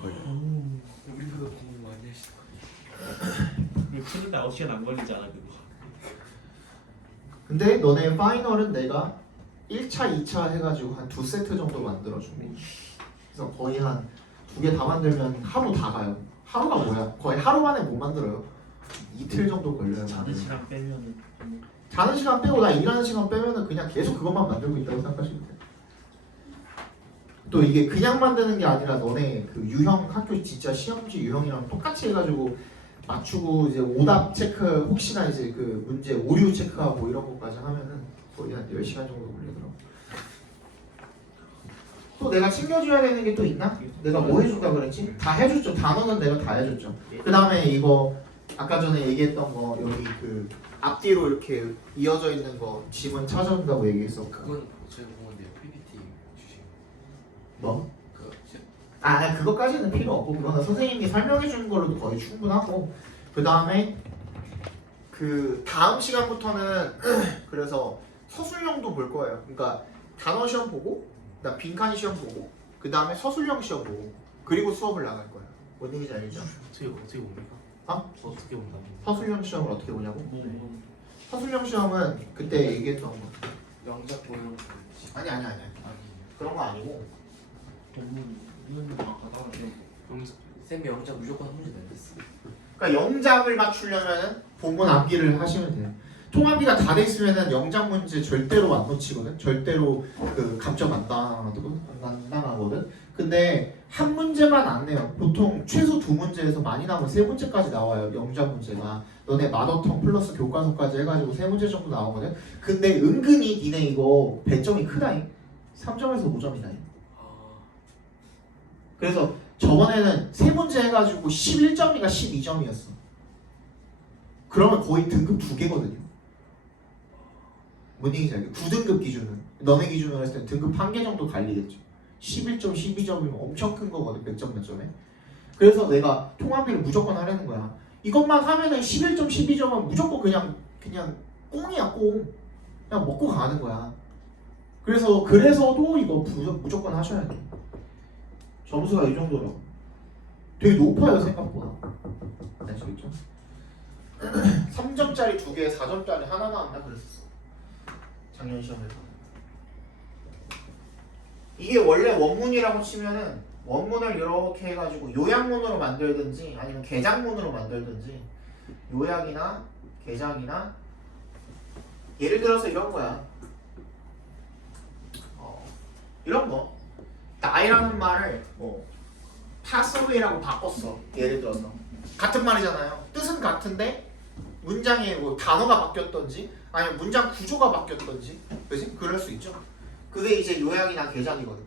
걸려요. 우리보다 공부 많이 하시다. 이거 푸는데 9시간 안 걸리잖아 그거. 근데 너네 파이널은 내가 1차, 2차 해가지고 한 2세트 정도 만들어주고, 그래서 거의 한 2개 다 만들면 하루 다 가요. 하루가 뭐야? 거의 하루 만에 못 만들어요. 이틀 정도 걸려요. 자는 시간 빼면은 자는 시간 빼고 나 일하는 시간 빼면은 그냥 계속 그것만 만들고 있다고 생각하시면 돼요. 또 이게 그냥 만드는 게 아니라 너네 그 유형 학교 진짜 시험지 유형이랑 똑같이 해가지고 맞추고 이제 오답 체크 혹시나 이제 그 문제 오류 체크하고 이런 것까지 하면은 거의 한 10시간 정도 걸리더라고. 또 내가 챙겨줘야 되는 게 또 있나? 내가 뭐 해줄까 그랬지? 다 해줬죠. 단어는 내가 다 해줬죠. 그 다음에 이거 아까 전에 얘기했던 거 여기 그 앞뒤로 이렇게 이어져 있는 거 지문 찾아준다고 얘기했었고. 그건 저희 공원인데요. PPT 주신 뭐? 그 그것까지는 필요 없고 그거는 선생님이 설명해 주는 걸로도 거의 충분하고 그 다음에 그 다음 시간부터는 그래서 서술형도 볼 거예요. 그러니까 단어 시험 보고 그다음 빈칸 시험 보고 그 다음에 서술형 시험 보고 그리고 수업을 나갈 거예요. 뭔 얘기인지 알죠? 어떻게 봅니까? 어? 어떻게 본다고? 서술형 시험을 어떻게 보냐고? 뭐 서술형 시험은 그때 얘기했던 거. 영작 뭐 이런 거. 아니 그런 거 아니고 논문 아까 나왔는데 영작 쌤이 영작 무조건 한 문제 내겠어. 그러니까 영작을 맞추려면은 본문 암기를 하시면 돼요. 통합이가 다 돼 있으면은 영작 문제 절대로 안 놓치거든. 절대로 그 감점 안 당하거든. 근데 한 문제만 안 내요. 보통 최소 2문제에서 많이 나오면 3문제까지 나와요. 영작 문제가. 너네 마더텅 플러스 교과서까지 해가지고 3문제 정도 나오거든. 근데 은근히 니네 이거 배점이 크다잉. 3점에서 5점이다잉. 그래서 저번에는 3문제 해가지고 11점인가 12점이었어. 그러면 거의 등급 2개거든요. 뭔 얘기인지 알겠어? 9등급 기준은 너네 기준으로 했을 때 등급 1개 정도 갈리겠죠. 11점, 12점이면 엄청 큰 거거든. 100점 만점에. 그래서 내가 통합비를 무조건 하려는 거야. 이것만 하면은 11점, 12점은 무조건 그냥 꽁이야 꽁. 그냥 먹고 가는 거야. 그래서도 이거 무조건 하셔야 돼. 점수가 이 정도라고. 되게 높아요 생각보다. 아시겠죠? 3점짜리 2개, 4점짜리 하나 나왔나 그랬었어. 작년 시험에서. 이게 원래 원문이라고 치면은 원문을 이렇게 해가지고 요약문으로 만들든지 아니면 개작문으로 만들든지 요약이나 개작이나 예를 들어서 이런 거야. 이런 거. 나이라는 말을 뭐 passaway라고 바꿨어. 예를 들어서 같은 말이잖아요. 뜻은 같은데 문장에 뭐 단어가 바뀌었던지 아니면 문장 구조가 바뀌었던지 그지? 그럴 수 있죠. 그게 이제 요약이나 개작이거든.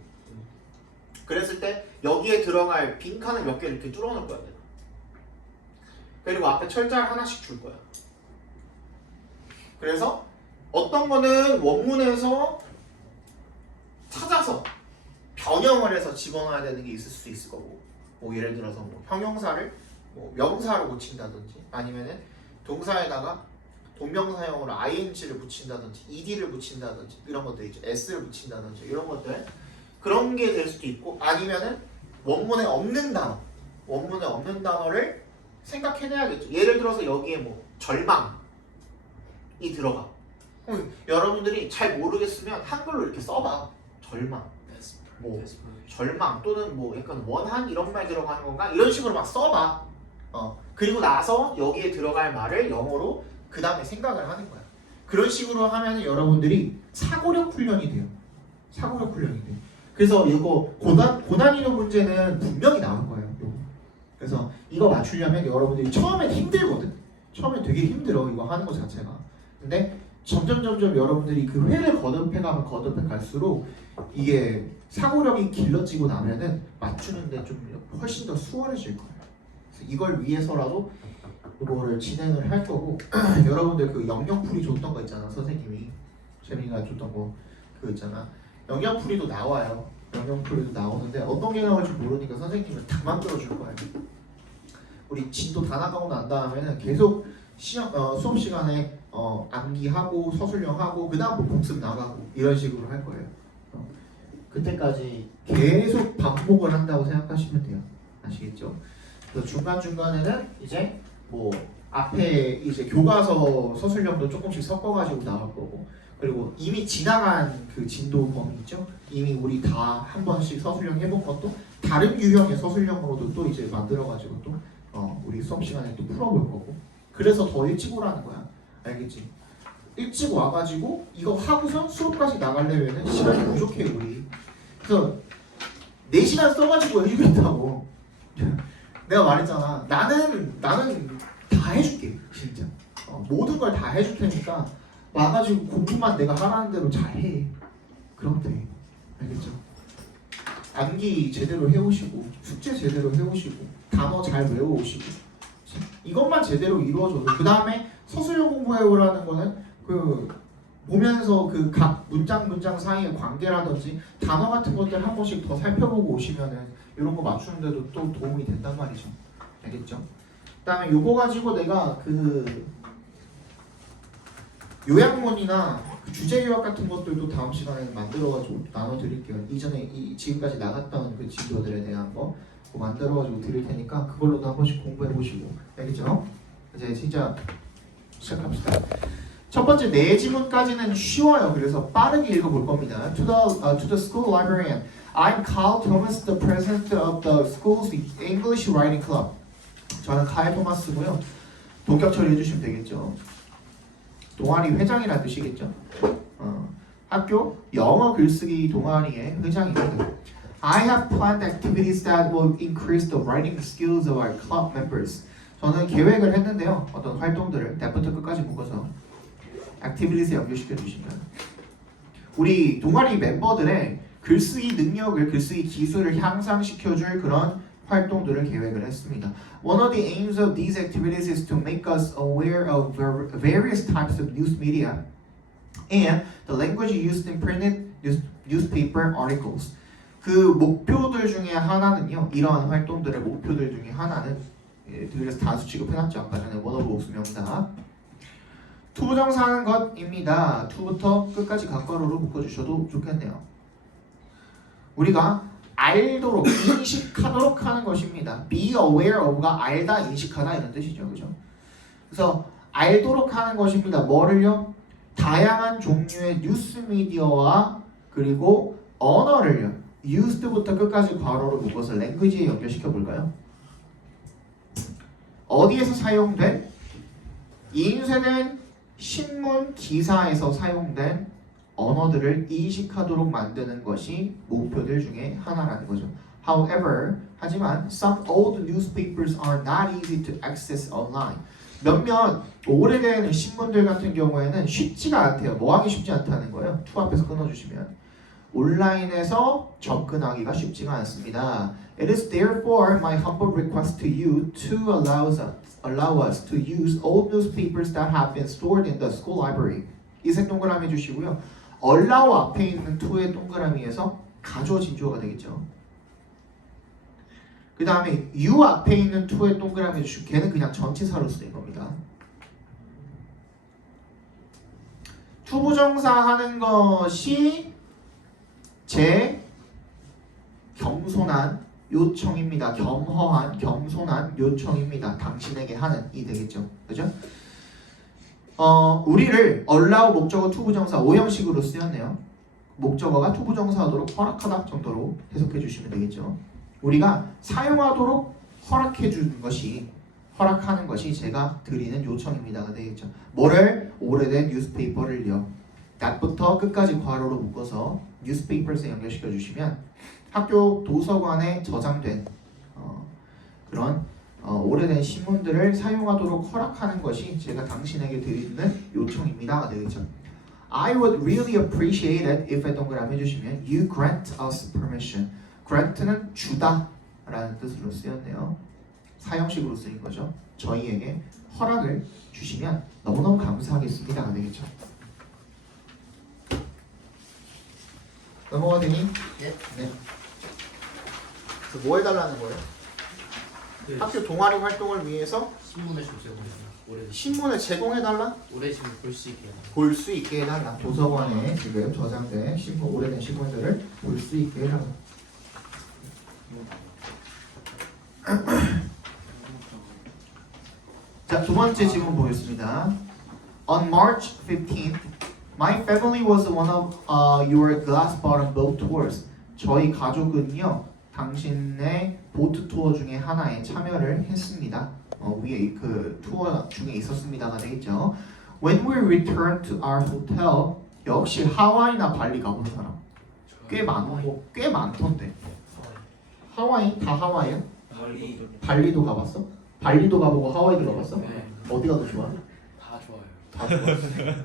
그랬을 때 여기에 들어갈 빈칸을 몇 개 이렇게 뚫어놓을 거야 내가. 그리고 앞에 철자를 하나씩 줄 거야. 그래서 어떤 거는 원문에서 찾아서 변형을 해서 집어넣어야 되는 게 있을 수 있을 거고, 뭐 예를 들어서 뭐 형용사를 뭐 명사로 고친다든지 아니면은 동사에다가 동명사형으로 ing를 붙인다든지 ed를 붙인다든지 이런 것들 있죠. s를 붙인다든지 이런 것들 그런 게 될 수도 있고, 아니면은 원문에 없는 단어를 생각해내야겠죠. 예를 들어서 여기에 뭐 절망이 들어가. 여러분들이 잘 모르겠으면 한글로 이렇게 써봐. 절망, 뭐 절망 또는 뭐 약간 원한 이런 말 들어가는 건가 이런 식으로 막 써봐. 그리고 나서 여기에 들어갈 말을 영어로 그 다음에 생각을 하는 거야. 그런 식으로 하면 여러분들이 사고력 훈련이 돼요. 사고력 훈련이 돼. 그래서 이거 고난이도 문제는 분명히 나올 거예요. 그래서 이거 맞추려면 여러분들이 처음엔 힘들거든. 처음엔 되게 힘들어 이거 하는 거 자체가. 근데 점점 여러분들이 그 회를 거듭해가면 거듭해갈수록 이게 사고력이 길러지고 나면은 맞추는데 좀 훨씬 더 수월해질 거예요. 그래서 이걸 위해서라도 이거를 진행을 할 거고 여러분들 그 영역풀이 줬던 거 있잖아. 선생님이 재민이가 줬던 거 그거 있잖아. 영역풀이도 나와요. 영역풀이도 나오는데 어떤 게 나올지 모르니까 선생님은 다 만들어 줄 거예요. 우리 진도 다 나가고 난 다음에는 계속 수업 시간에 암기하고 서술형하고 그 다음 복습 나가고 이런 식으로 할 거예요. 그때까지 계속 반복을 한다고 생각하시면 돼요. 아시겠죠? 그래서 중간중간에는 이제 뭐 앞에 이제 교과서 서술형도 조금씩 섞어가지고 나올 거고, 그리고 이미 지나간 그 진도 범위 있죠? 이미 우리 다 한 번씩 서술형 해본 것도 다른 유형의 서술형으로도 또 이제 만들어가지고 또 우리 수업 시간에 또 풀어볼 거고. 그래서 더 일찍 오라는 거야. 알겠지? 일찍 와가지고 이거 하고서 수업까지 나가려면 시간이 부족해 우리. 그래서 4시간 써가지고 해주겠다고. 내가 말했잖아. 나는 다 해줄게 진짜. 모든 걸 다 해줄 테니까 와가지고 공부만 내가 하라는 대로 잘해. 그럼 돼. 알겠죠? 암기 제대로 해오시고 숙제 제대로 해오시고 단어 잘 외워오시고 이것만 제대로 이루어줘도, 그 다음에 서술형 공부해오라는 거는 그 보면서 그 각 문장 사이의 관계라든지 단어 같은 것들 한 번씩 더 살펴보고 오시면은 이런 거 맞추는데도 또 도움이 된단 말이죠. 알겠죠? 그 다음에 요거 가지고 내가 그 요약문이나 그 주제 요약 같은 것들도 다음 시간에 만들어가지고 나눠드릴게요. 이전에 지금까지 나갔던 그 진도들에 대한 거 그거 만들어가지고 드릴 테니까 그걸로도 한 번씩 공부해보시고. 알겠죠? 이제 진짜 시작합시다. 첫 번째 4지문까지는 쉬워요. 그래서 빠르게 읽어볼 겁니다. To the school librarian. I'm Kyle Thomas, the president of the school's English Writing Club. 저는 카일 토마스고요. 동격 처리해 주시면 되겠죠. 동아리 회장이라는 뜻이겠죠. 학교 영어 글쓰기 동아리의 회장입니다. I have planned activities that will increase the writing skills of our club members. 저는 계획을 했는데요. 어떤 활동들을 대부터 끝까지 묶어서 activities에 연결시켜 주시면 우리 동아리 멤버들의 글쓰기 능력을, 글쓰기 기술을 향상시켜줄 그런 활동들을 계획을 했습니다. One of the aims of these activities is to make us aware of various types of news media and the language used in printed newspaper articles. 그 목표들 중에 하나는요. 이러한 활동들의 목표들 중에 하나는 그래서 단수 취급해놨죠. 아까 전에 원어브 복수 명사 투부정사하는 것입니다. 투부터 끝까지 각괄호로 묶어주셔도 좋겠네요. 우리가 알도록, 인식하도록 하는 것입니다. Be aware of가 알다, 인식하다 이런 뜻이죠. 그죠? 그래서 알도록 하는 것입니다. 뭐를요? 다양한 종류의 뉴스 미디어와 그리고 언어를요. used부터 끝까지 괄호로 묶어서 language에 연결시켜 볼까요? 어디에서 사용된? 인쇄된 신문 기사에서 사용된 언어들을 인식하도록 만드는 것이 목표들 중에 하나라는 거죠. However, 하지만 some old newspapers are not easy to access online. 몇몇 오래된 신문들 같은 경우에는 쉽지가 않대요. 뭐하기 쉽지 않다는 거예요. to 앞에서 끊어주시면 온라인에서 접근하기가 쉽지가 않습니다. It is therefore my humble request to you to allow us to use old newspapers that have been stored in the school library. 이색 동그라미 해주시고요. allow 앞에 있는 to의 동그라미에서 가져진 주어가 되겠죠. 그 다음에 you 앞에 있는 to의 동그라미 해주시고 걔는 그냥 전치사로 쓰인 겁니다. 투부정사 하는 것이 제 겸손한 요청입니다. 겸허한, 겸손한 요청입니다. 당신에게 하는 이 되겠죠. 그죠? 우리를 allow 목적어 투부정사 오형식으로 쓰였네요. 목적어가 투부정사하도록 허락하다 정도로 해석해 주시면 되겠죠. 우리가 사용하도록 허락해 주는 것이, 허락하는 것이 제가 드리는 요청입니다가 되겠죠. 뭐를? 오래된 뉴스페이퍼를요. that부터 끝까지 괄호로 묶어서 newspapers에 연결시켜 주시면 학교 도서관에 저장된 그런 오래된 신문들을 사용하도록 허락하는 것이 제가 당신에게 드리는 요청입니다가 되겠죠. I would really appreciate it if 동그라미 해주시면 you grant us permission. grant는 주다 라는 뜻으로 쓰였네요. 사형식으로 쓰인 거죠. 저희에게 허락을 주시면 너무너무 감사하겠습니다가 되겠죠. 넘어가 되니? 네. 그래서 뭐 해달라는 거예요? 그 학교 동아리 활동을 위해서 신문을 좀 제공해달라. 오래 신문을 제공해달라? 오래 신문 볼 수 있게 해달라. 볼 수 있게 해달라. 도서관에 지금 저장된 신문, 오래된 신문들을 볼 수 있게 해달라. 자, 두 번째 질문 보겠습니다. On March 15th, my family was one of your glass-bottom boat tours. 저희 가족은요, 당신의 보트 투어 중에 하나에 참여를 했습니다. 위에 그 투어 중에 있었습니다가 되겠죠. When we returned to our hotel, 역시 하와이나 발리 가본 사람 꽤 많던데. 하와이 다 하와이야? 발리도 가봤어? 발리도 가보고 하와이도 가봤어? 네. 어디가 더 좋아? 다 좋아요. 다 좋아.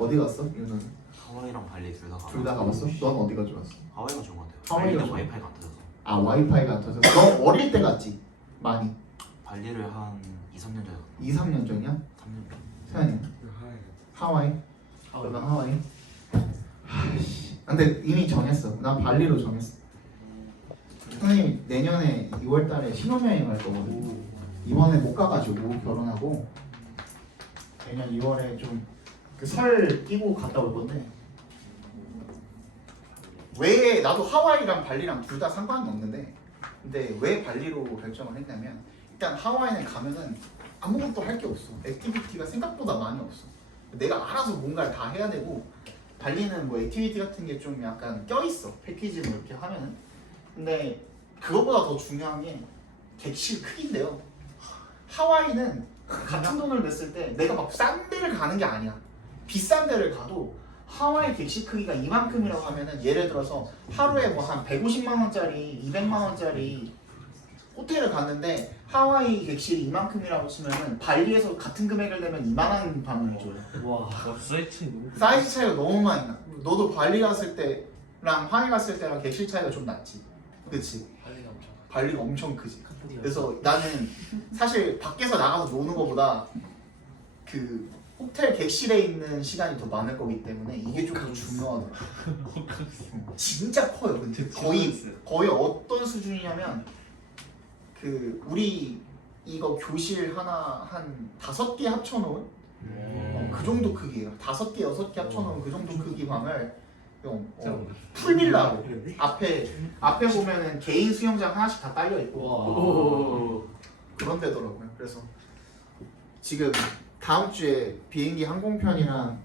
어디 갔어? 유는 하와이랑 발리 둘 다 둘 다 가봤어? 넌 어디가 좋았어? 하와이가 좋은 것 같아요. 하와이가 발리는 좋아. 와이파이가 안 터져서. 아 와이파이가 안 터져서 너 어릴 때 갔지? 많이 발리를 한 2, 3년 전에 2, 3년 전이야? 3년 전. 세연이 하와이? 넌 하와이? 하이씨. 근데 이미 정했어. 난 발리로 정했어. 선생님 내년에 2월달에 신혼여행 갈 거거든. 이번에 못 가가지고 결혼하고 내년 2월에 좀 그 설 끼고 갔다 올 건데 왜 나도 하와이랑 발리랑 둘 다 상관은 없는데 근데 왜 발리로 결정을 했냐면 일단 하와이는 가면은 아무것도 할 게 없어. 액티비티가 생각보다 많이 없어. 내가 알아서 뭔가를 다 해야 되고 발리는 뭐 액티비티 같은 게 좀 약간 껴있어. 패키지 뭐 이렇게 하면은. 근데 그거보다 더 중요한 게 객실 크기인데요. 하와이는 같은 돈을 냈을 때 내가 막 싼 데를 가는 게 아니야. 비싼 데를 가도 하와이 객실 크기가 이만큼이라고 하면은 예를 들어서 하루에 뭐 한 150만 원짜리, 200만 원짜리 호텔을 갔는데 하와이 객실이 이만큼이라고 치면은 발리에서 같은 금액을 내면 2만 원 방을 줘요. 와. 사이트 너무 사이즈 차이가 너무 많이 나. 너도 발리 갔을 때랑 하와이 갔을 때랑 객실 차이가 좀 났지. 그치? 발리가 엄청. 발리가 엄청 크지. 카푸디아. 그래서 나는 사실 밖에서 나가서 노는 것보다 그 호텔 객실에 있는 시간이 더 많을 거기 때문에 이게 좀 더 중요하더라. 진짜 커요. 근데 거의 어떤 수준이냐면 그 우리 이거 교실 하나 한 5개 합쳐놓은 그 정도 크기예요. 5개, 6개 합쳐놓은 그 정도 크기 방을 풀빌라로 앞에 보면은 개인 수영장 하나씩 다 딸려 있고 그런 데더라고요. 그래서 지금 다음 주에 비행기 항공편이랑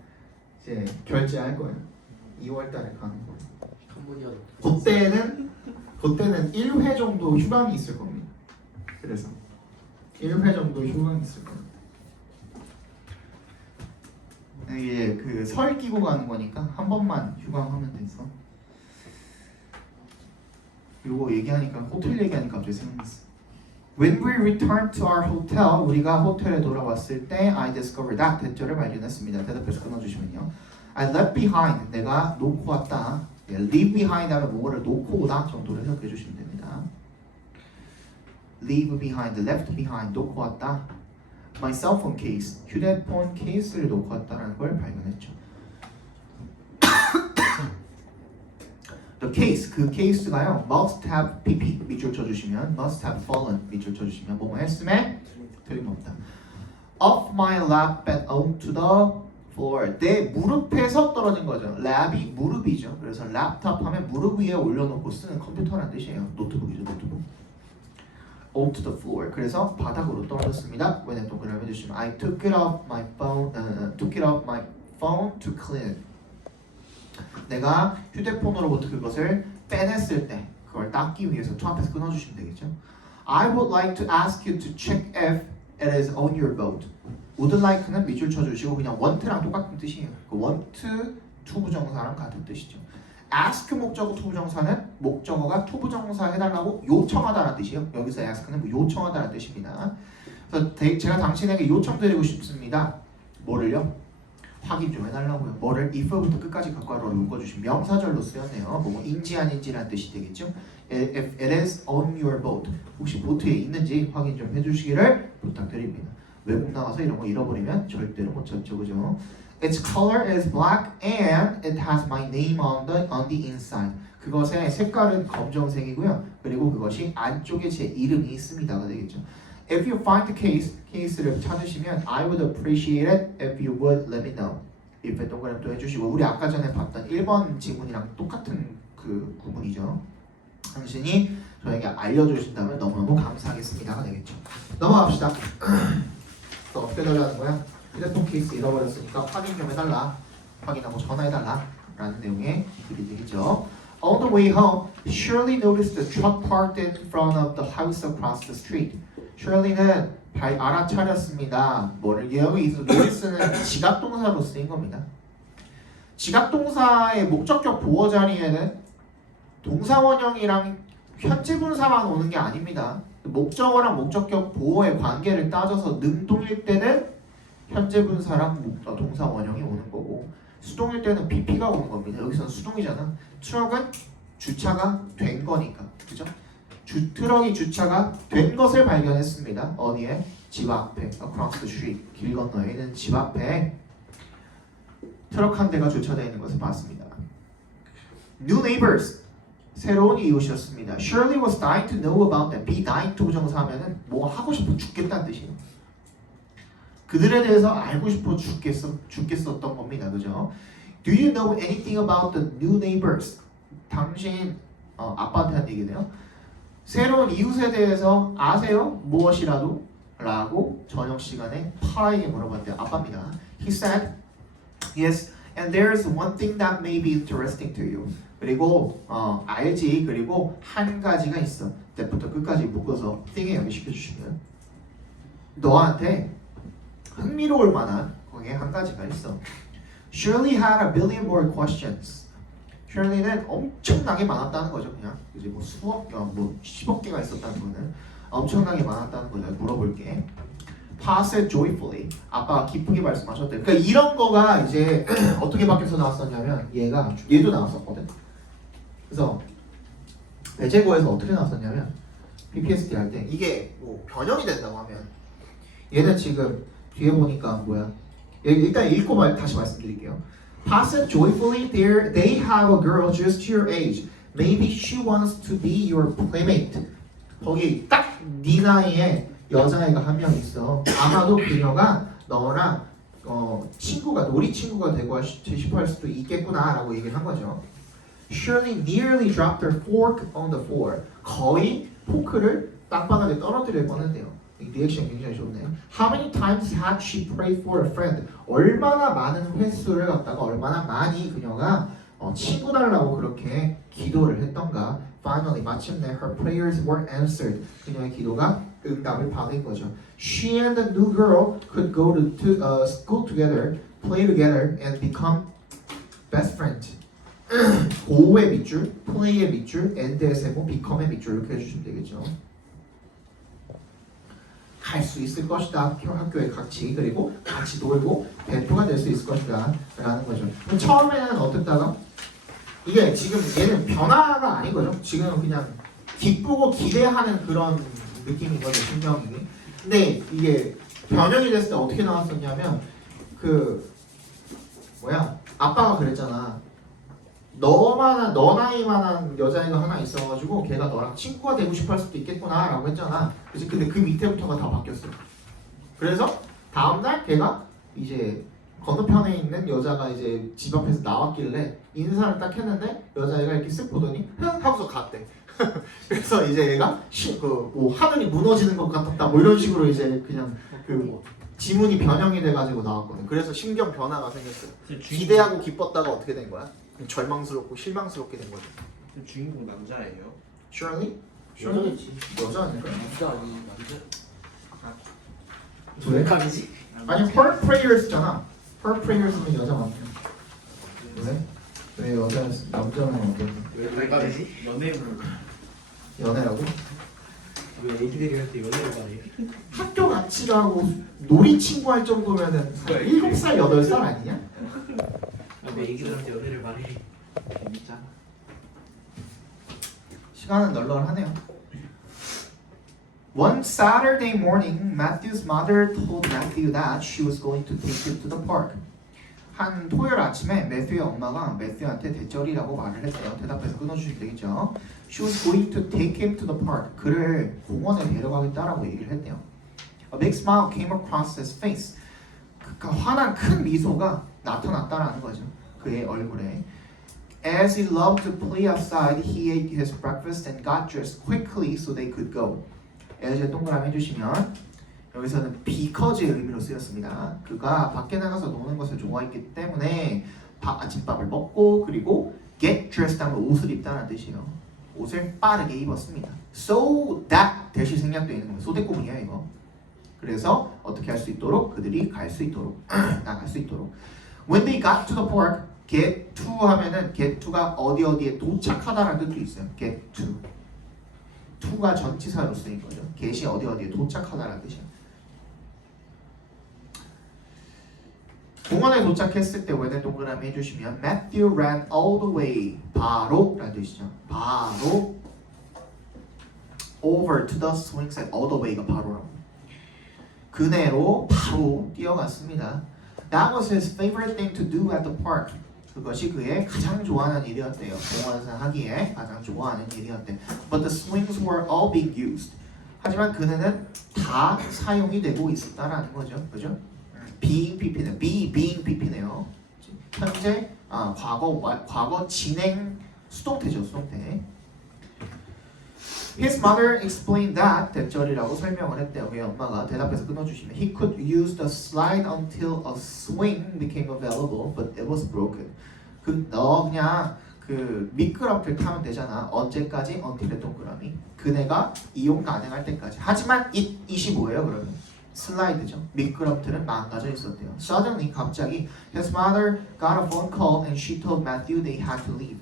이제 결제할 거예요. 2월달에 가는 거. 캄보디아도. 그때는 1회 정도 휴강이 있을 겁니다. 그래서 1회 정도 휴강이 있을 겁니다. 이게 그 설 끼고 가는 거니까 한 번만 휴강하면 돼서. 요거 얘기하니까 호텔 얘기하니까 갑자기 생각났어. When we returned to our hotel, 우리가 호텔에 돌아왔을 때 I discovered that 대절을 발견했습니다. 대답해서 끊어주시면요. I left behind, 내가 놓고 왔다. leave behind 하면 뭐를 놓고 오다 정도로 해석해 주시면 됩니다. leave behind, left behind, 놓고 왔다. My cell phone case, 휴대폰 케이스를 놓고 왔다라는 걸 발견했죠. The case, 그 케이스가요 must have pp 밑줄 쳐주시면 must have fallen 밑줄 쳐주시면 뭐뭐 했음에 틀림없다. Off my lap and onto the floor. 내 무릎에서 떨어진 거죠. 랩이 무릎이죠. 그래서 랩탑 하면 무릎 위에 올려놓고 쓰는 컴퓨터라는 뜻이에요. 노트북이죠, 노트북. Onto the floor. 그래서 바닥으로 떨어졌습니다. 왜냐면 동그라미 해주시면 I took it off my phone, took it off my phone to clean it. 내가 휴대폰으로부터 그것을 빼냈을 때 그걸 닦기 위해서 또 앞에서 끊어주시면 되겠죠. I would like to ask you to check if it is on your boat. would like는 밑줄 쳐주시고 그냥 want랑 똑같은 뜻이에요. 그 want, to 부정사랑 같은 뜻이죠. ask 목적어 to 부정사는 목적어가 to 부정사 해달라고 요청하다라는 뜻이에요. 여기서 ask는 뭐 요청하다라는 뜻입니다. 그래서 제가 당신에게 요청드리고 싶습니다. 뭐를요? 확인 좀 해달라고요. 뭐를 if부터 끝까지 갖고와로 묶어주신 명사절로 쓰였네요. 뭐 인지 아닌지라는 뜻이 되겠죠. If it is on your boat, 혹시 보트에 있는지 확인 좀 해주시기를 부탁드립니다. 외국 나가서 이런 거 잃어버리면 절대로 못 찾죠, 그죠? Its color is black and it has my name on the inside. 그것의 색깔은 검정색이고요. 그리고 그것이 안쪽에 제 이름이 있습니다가 되겠죠. If you find the case, 케이스를 찾으시면 I would appreciate it if you would let me know. if 동그라미 또 해주시고 우리 아까 전에 봤던 1번 지문이랑 똑같은 그 구문이죠. 당신이 저에게 알려주신다면 너무너무 감사하겠습니다가 되겠죠. 넘어갑시다. 또 어떻게 달라는 거야? 휴대폰 케이스 잃어버렸으니까 확인 좀 해달라. 확인하고 전화해달라. 라는 내용의 글이 되겠죠. On the way home, Shirley noticed the truck parked in front of the house across the street. Shirley는 알아차렸습니다. 뭐를 여기서 notice는 지각동사로 쓰인 겁니다. 지각동사의 목적격 보어 자리에는 동사원형이랑 현재분사만 오는 게 아닙니다. 목적어랑 목적격 보어의 관계를 따져서 능동일 때는 현재분사랑 동사원형이 오는 거고 수동일 때는 PP가 오는 겁니다. 여기서는 수동이잖아. 트럭은 주차가 된 거니까. 그죠? 트럭이 주차가 된 것을 발견했습니다. 어디에? 집 앞에. Across the street. 길 건너에 있는 집 앞에 트럭 한 대가 주차되어 있는 것을 봤습니다. New neighbors. 새로운 이웃이었습니다. Shirley was dying to know about them. be dying to 부정사하면은 뭐 하고 싶어 죽겠다는 뜻이에요. 그들에 대해서 알고 싶어 죽겠었던 겁니다. 그죠? Do you know anything about the new neighbors? 당신 아빠한테 한 얘기네요. 새로운 이웃에 대해서 아세요? 무엇이라도? 라고 저녁 시간에 파에게 물어봤대요. 아빠입니다. He said, yes, and there's one thing that may be interesting to you. 그리고 알지. 그리고 한 가지가 있어. 때부터 끝까지 묶어서 띵에 연결시켜주시면 너한테 흥미로울 만한 거기에 한 가지가 있어. Shirley had a billion more questions. Shirley는 엄청나게 많았다는 거죠. 그냥 이제 뭐 수억, 뭐 10억 개가 있었다는 거는 엄청나게 많았다는 거죠. 물어볼게. Pa said joyfully. 아빠가 기쁘게 말씀하셨대. 그러니까 이런 거가 이제 어떻게 바뀌어서 나왔었냐면 얘도 나왔었거든. 그래서 배제고에서 어떻게 나왔었냐면 PPSD 할 때 이게 뭐 변형이 된다고 하면 얘는 지금 뒤에 보니까 뭐야? 일단 읽고 다시 말씀드릴게요. Pa said joyfully, they have a girl just your age. Maybe she wants to be your playmate. 거기 딱 네 나이에 여자애가 한 명 있어. 아마도 그녀가 너랑 놀이 친구가 되고 싶어 할 수도 있겠구나라고 얘기를 한 거죠. Shirley nearly dropped her fork on the floor. 거의 포크를 땅바닥에 떨어뜨릴 뻔했대요. 리액션 굉장히 좋네요. How many times had she prayed for a friend? 얼마나 많은 횟수를 갖다가 얼마나 많이 그녀가 친구 달라고 그렇게 기도를 했던가. Finally, 마침내 her prayers were answered. 그녀의 기도가 응답을 받은 거죠. She and the new girl could go to school together, play together, and become best friends. go의 밑줄, play의 밑줄, and의 세모, become의 밑줄 이렇게 해주시면 되겠죠. 갈 수 있을 것이다. 학교에 같이 그리고 같이 놀고 베프가 될 수 있을 것이다 라는 거죠. 그럼 처음에는 어땠다가 이게 지금 얘는 변화가 아닌 거죠. 지금 그냥 기쁘고 기대하는 그런 느낌인 거죠. 심정이. 근데 이게 변형이 됐을 때 어떻게 나왔었냐면 아빠가 그랬잖아. 너 나이만한 여자애가 하나 있어가지고 걔가 너랑 친구가 되고 싶어 할 수도 있겠구나 라고 했잖아. 그치? 근데 그 밑에부터가 다 바뀌었어. 그래서 다음날 걔가 이제 건너편에 있는 여자가 이제 집 앞에서 나왔길래 인사를 딱 했는데 여자애가 이렇게 쓱 보더니 흥 하고서 갔대. 그래서 이제 얘가 뭐 하늘이 무너지는 것 같았다 뭐 이런 식으로 이제 그냥 지문이 변형이 돼가지고 나왔거든. 그래서 심경 변화가 생겼어요. 기대하고 기뻤다가 어떻게 된 거야? 절망스럽고 실망스럽게 된 거죠. 주인공 남자예요? Shirley? 여자겠지. 여자 아닐까? 남자 아니 남자. 왜? 감이지? 아니 her prayers잖아. her prayers는 여자 맞네. 왜? 왜 여자였어? 남자는 어떤? 왜 감이지? 연애물. 연애라고? 왜 애기들이 할 때 연애를 말해? 학교 같이 가고 놀이 친구 할 정도면은 7살 8살 아니냐? 왜 애기들한테 연애를 말해? 재밌잖아. 시간은 널널하네요. One Saturday morning, Matthew's mother told Matthew that she was going to take him to the park. 한 토요일 아침에 매튜의 엄마가 매튜한테 대절이라고 말을 했어요. 대답해서 끊어주시면 되겠죠. She was going to take him to the park. 그를 공원에 데려가겠다라고 얘기를 했대요. A big smile came across his face. 그러니까 환한 큰 미소가 나타났다라는 거죠. 그의 얼굴에. As he loved to play outside, he ate his breakfast and got dressed quickly so they could go. as에 동그라미 해주시면 여기서는 because의 의미로 쓰였습니다. 그가 밖에 나가서 노는 것을 좋아했기 때문에 아침밥을 먹고 그리고 get dressed 하면 옷을 입다는 뜻이에요. 옷을 빠르게 입었습니다. So that 대시 생략되어 있는 겁니다. 소대꼬문이야 이거. 그래서 어떻게 할 수 있도록 그들이 갈 수 있도록 나갈 수 있도록. When they got to the park, get to 하면은 get to가 어디에 도착하다라는 뜻도 있어요. get to. to가 전치사로 쓰인 거죠. get이 어디에 도착하다라는 뜻이야. 공원에 도착했을 때 when을 동그라미 해주시면 Matthew ran all the way 바로 라는 뜻이죠. 바로 over to the swing side. all the way가 바로라고. 그네로 바로 뛰어갔습니다. That was his favorite thing to do at the park. 그것이 그의 가장 좋아하는 일이었대요. 공원에서 하기에 가장 좋아하는 일이었대. But the swings were all being used. 하지만 그네는 다 사용이 되고 있었다라는 거죠. 그죠? being pp네. being pp네요. 현재 과거 진행 수동태죠. 수동태. His mother explained that 대절이라고 설명을 했대요. 그의 엄마가 대답해서 끊어주시면 He could use the slide until a swing became available, but it was broken. 너 그냥 그 미끄럼틀 타면 되잖아. 언제까지? until의 동그라미. 그네가 이용 가능할 때까지. 하지만 it이 뭐예요? 그러면 슬라이드죠. 미끄럼틀은 망가져 있었대요. Suddenly 갑자기 his mother got a phone call and she told Matthew they had to leave.